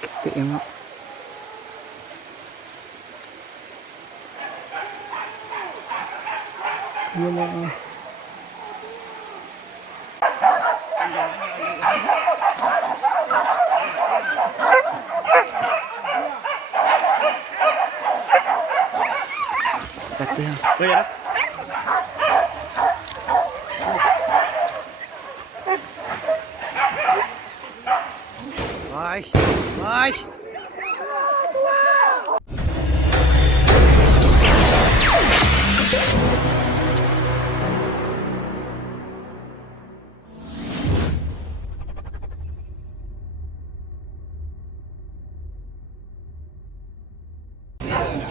Tengok. Iya mah. Katanya. Oh ya. Bye. Bye.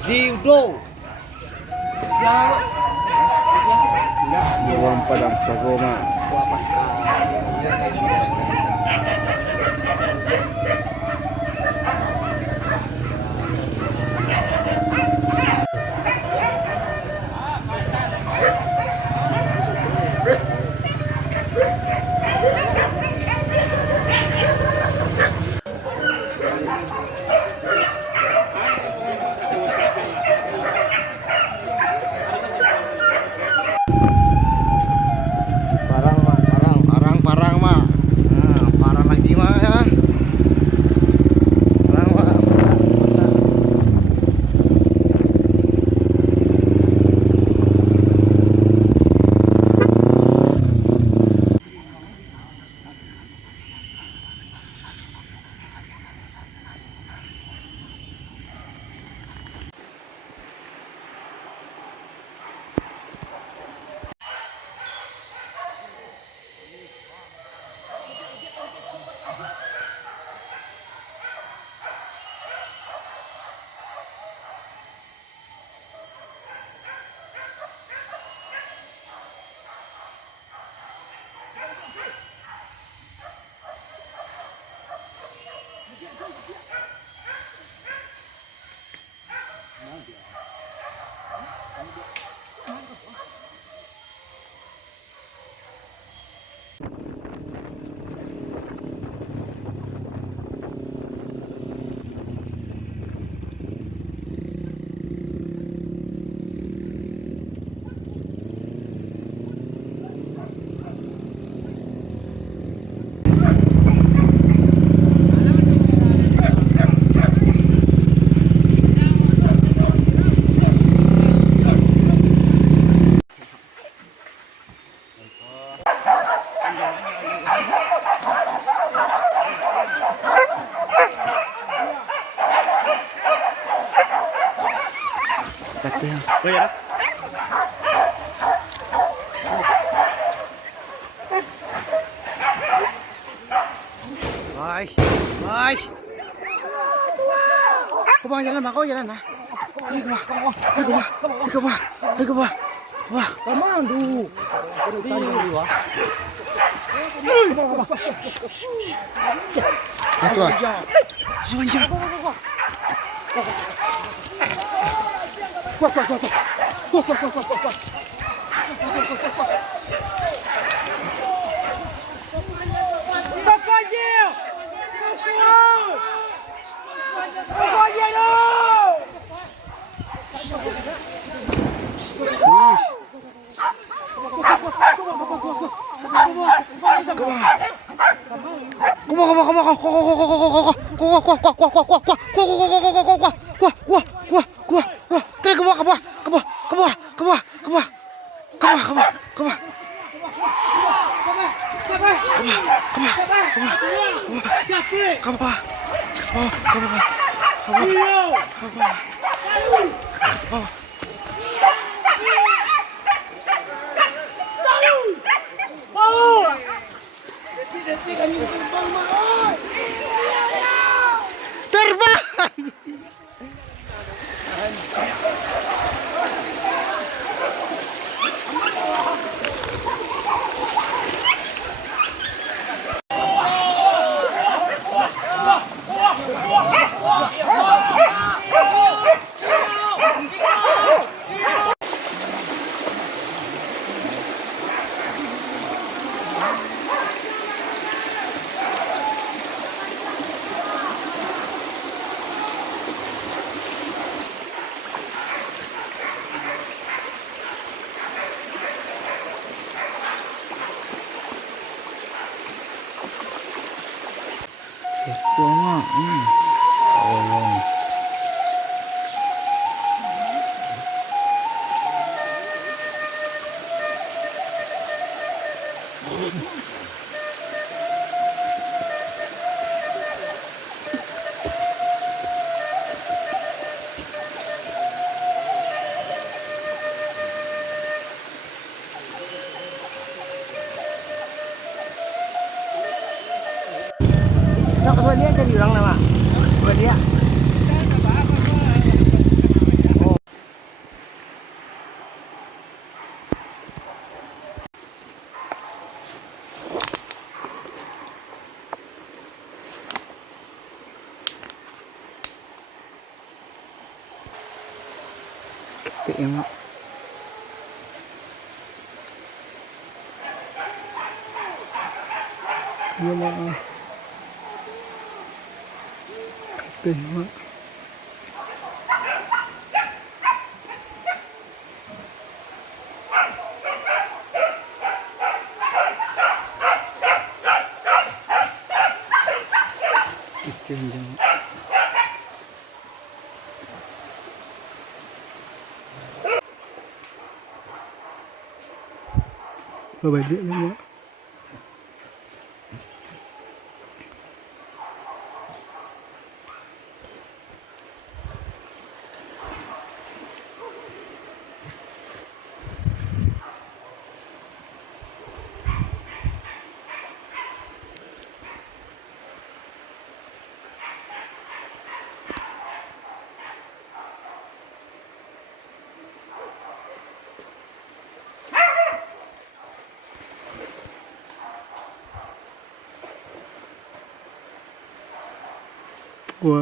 Diudo. Bawang padang sagoma. Parang mah. Nah, parang lagi mah ya. Parang mah. Katanya. Oh ya. Bye. Bye. Kau bang jalan bang, kau jalan nah. Tiga bah. Wah, Kamandu. itu ah. Sebentar. Terbang. ตัวมากโอ้ยตัวนี้จะอยู่ตรงไหนวะตัวนี้เต็มอ่ะเยอะมากเต็มอ่ะเต็มจังเราไปเรื่อยๆกลัว